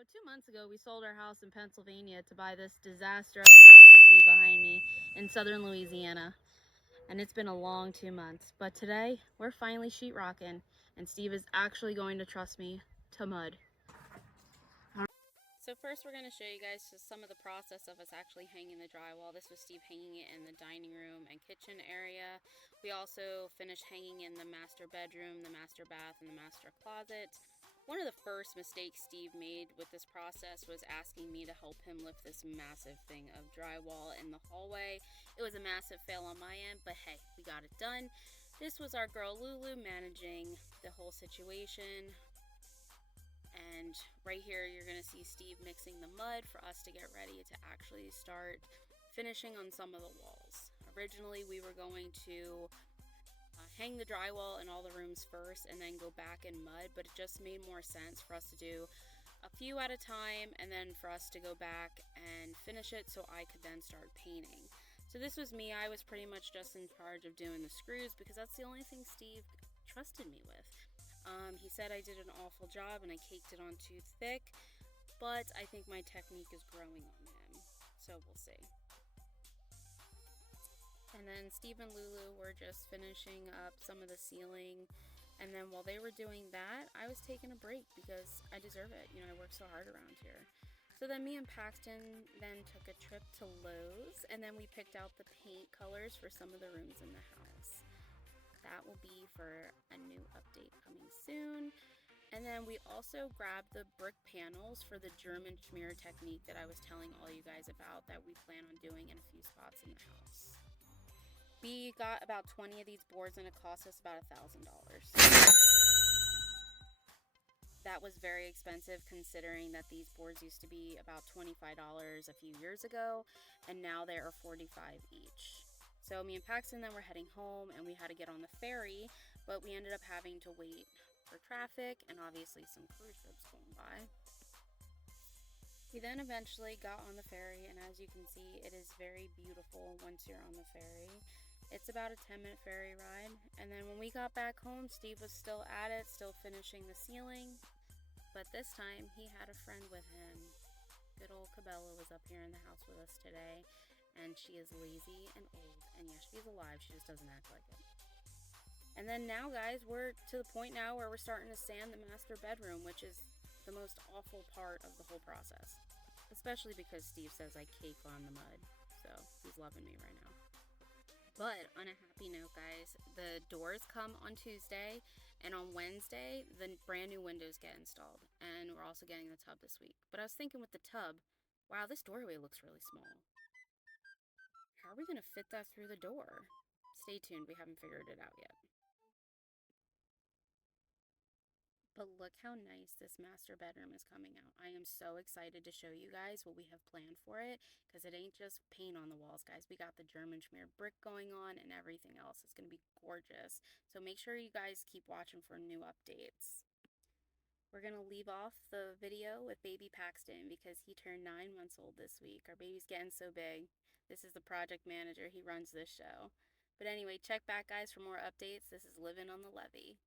So 2 months ago, we sold our house in Pennsylvania to buy this disaster of a house you see behind me in southern Louisiana. And it's been a long 2 months, but today we're finally sheetrocking, and Steve is actually going to trust me to mud. So first we're going to show you guys just some of the process of us actually hanging the drywall. This was Steve hanging it in the dining room and kitchen area. We also finished hanging in the master bedroom, the master bath, and the master closet. One of the first mistakes Steve made with this process was asking me to help him lift this massive thing of drywall in the hallway. It was a massive fail on my end, but hey, we got it done. This was our girl Lulu managing the whole situation. And right here you're going to see Steve mixing the mud for us to get ready to actually start finishing on some of the walls. Originally we were going to hang the drywall in all the rooms first and then go back in mud, but it just made more sense for us to do a few at a time and then for us to go back and finish it so I could then start painting. So this was me. I was pretty much just in charge of doing the screws because that's the only thing Steve trusted me with. He said I did an awful job and I caked it on too thick, but I think my technique is growing on him, so we'll see. And then Steve and Lulu were just finishing up some of the ceiling, and then while they were doing that, I was taking a break because I deserve it. You know, I work so hard around here. So then me and Paxton then took a trip to Lowe's, and then we picked out the paint colors for some of the rooms in the house. That will be for a new update coming soon. And then we also grabbed the brick panels for the German schmear technique that I was telling all you guys about that we plan on doing in a few spots in the house. We got about 20 of these boards and it cost us about $1,000. That was very expensive considering that these boards used to be about $25 a few years ago, and now they are $45 each. So me and Paxton then were heading home and we had to get on the ferry, but we ended up having to wait for traffic and obviously some cruise ships going by. We then eventually got on the ferry, and as you can see, it is very beautiful once you're on the ferry. It's about a 10-minute ferry ride, and then when we got back home, Steve was still at it, still finishing the ceiling, but this time he had a friend with him. Good old Cabela was up here in the house with us today. And she is lazy and old, and yes, she's alive, she just doesn't act like it. And then now, guys, we're to the point now where we're starting to sand the master bedroom, which is the most awful part of the whole process, especially because Steve says I cake on the mud, so he's loving me right now. But on a happy note, guys, the doors come on Tuesday, and on Wednesday the brand new windows get installed, and we're also getting the tub this week. But I was thinking with the tub, wow, this doorway looks really small. How are we going to fit that through the door? Stay tuned, we haven't figured it out yet. But look how nice this master bedroom is coming out. I am so excited to show you guys what we have planned for it, because it ain't just paint on the walls, guys. We got the German schmear brick going on and everything else. It's going to be gorgeous. So make sure you guys keep watching for new updates. We're going to leave off the video with baby Paxton because he turned 9 months old this week. Our baby's getting so big. This is the project manager. He runs this show. But anyway, check back, guys, for more updates. This is Living on the Levee.